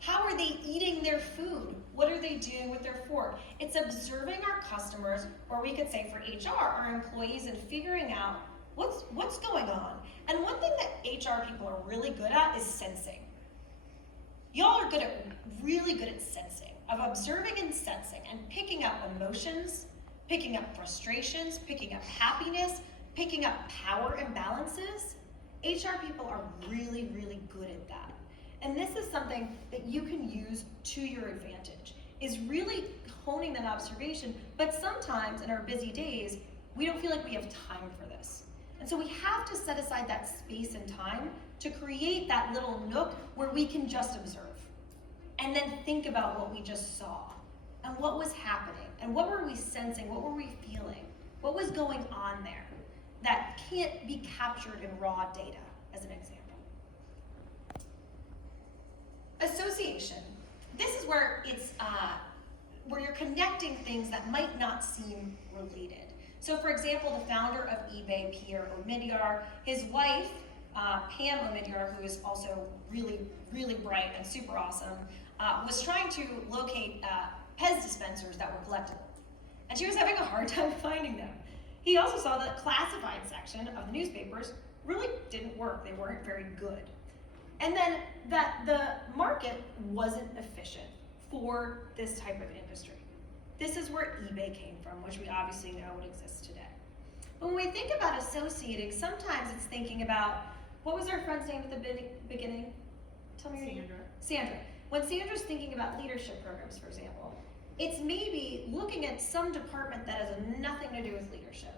How are they eating their food? What are they doing with their fork? It's observing our customers, or we could say for HR, our employees, and figuring out what's going on. And one thing that HR people are really good at is sensing. Y'all are really good at sensing, of observing and sensing, and picking up emotions, picking up frustrations, picking up happiness, picking up power imbalances. HR people are really, really good at that. And this is something that you can use to your advantage, is really honing that observation. But sometimes in our busy days, we don't feel like we have time for this. And so we have to set aside that space and time to create that little nook where we can just observe. And then think about what we just saw, and what was happening, and what were we sensing, what were we feeling, what was going on there that can't be captured in raw data, as an example. Association. This is where it's where you're connecting things that might not seem related. So for example, the founder of eBay, Pierre Omidyar, his wife, Pam Omidyar, who is also really, really bright and super awesome, was trying to locate Pez dispensers that were collectible. And she was having a hard time finding them. He also saw the classified section of the newspapers really didn't work. They weren't very good. And then that the market wasn't efficient for this type of industry. This is where eBay came from, which we obviously know it exists today. But when we think about associating, sometimes it's thinking about, what was our friend's name at the beginning? Tell me your name. Sandra. When Sandra's thinking about leadership programs, for example, it's maybe looking at some department that has nothing to do with leadership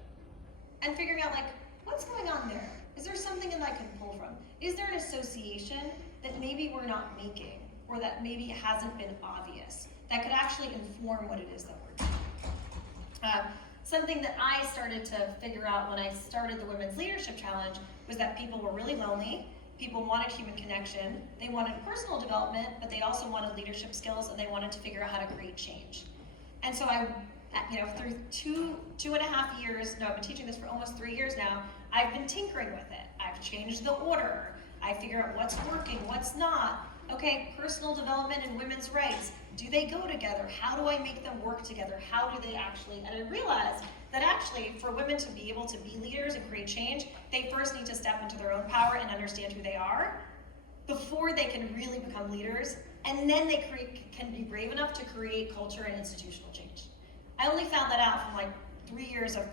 and figuring out, like, what's going on there? Is there something that I can pull from? Is there an association that maybe we're not making, or that maybe hasn't been obvious, that could actually inform what it is that we're doing? Something that I started to figure out when I started the Women's Leadership Challenge was that people were really lonely, people wanted human connection, they wanted personal development, but they also wanted leadership skills, and they wanted to figure out how to create change. And so I, through two and a half years, no, I've been teaching this for almost 3 years now, I've been tinkering with it. I've changed the order. I figure out what's working, what's not. Okay, personal development and women's rights, do they go together? How do I make them work together? How do they actually, and I realized that actually for women to be able to be leaders and create change, they first need to step into their own power and understand who they are before they can really become leaders, and then they can be brave enough to create culture and institutional change. I only found that out from like 3 years of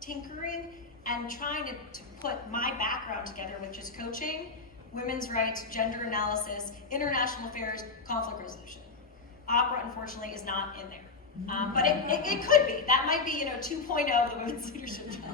tinkering and trying to put my background together, which is coaching, women's rights, gender analysis, international affairs, conflict resolution. Opera, unfortunately, is not in there. But it could be. That might be 2.0 of the Women's Leadership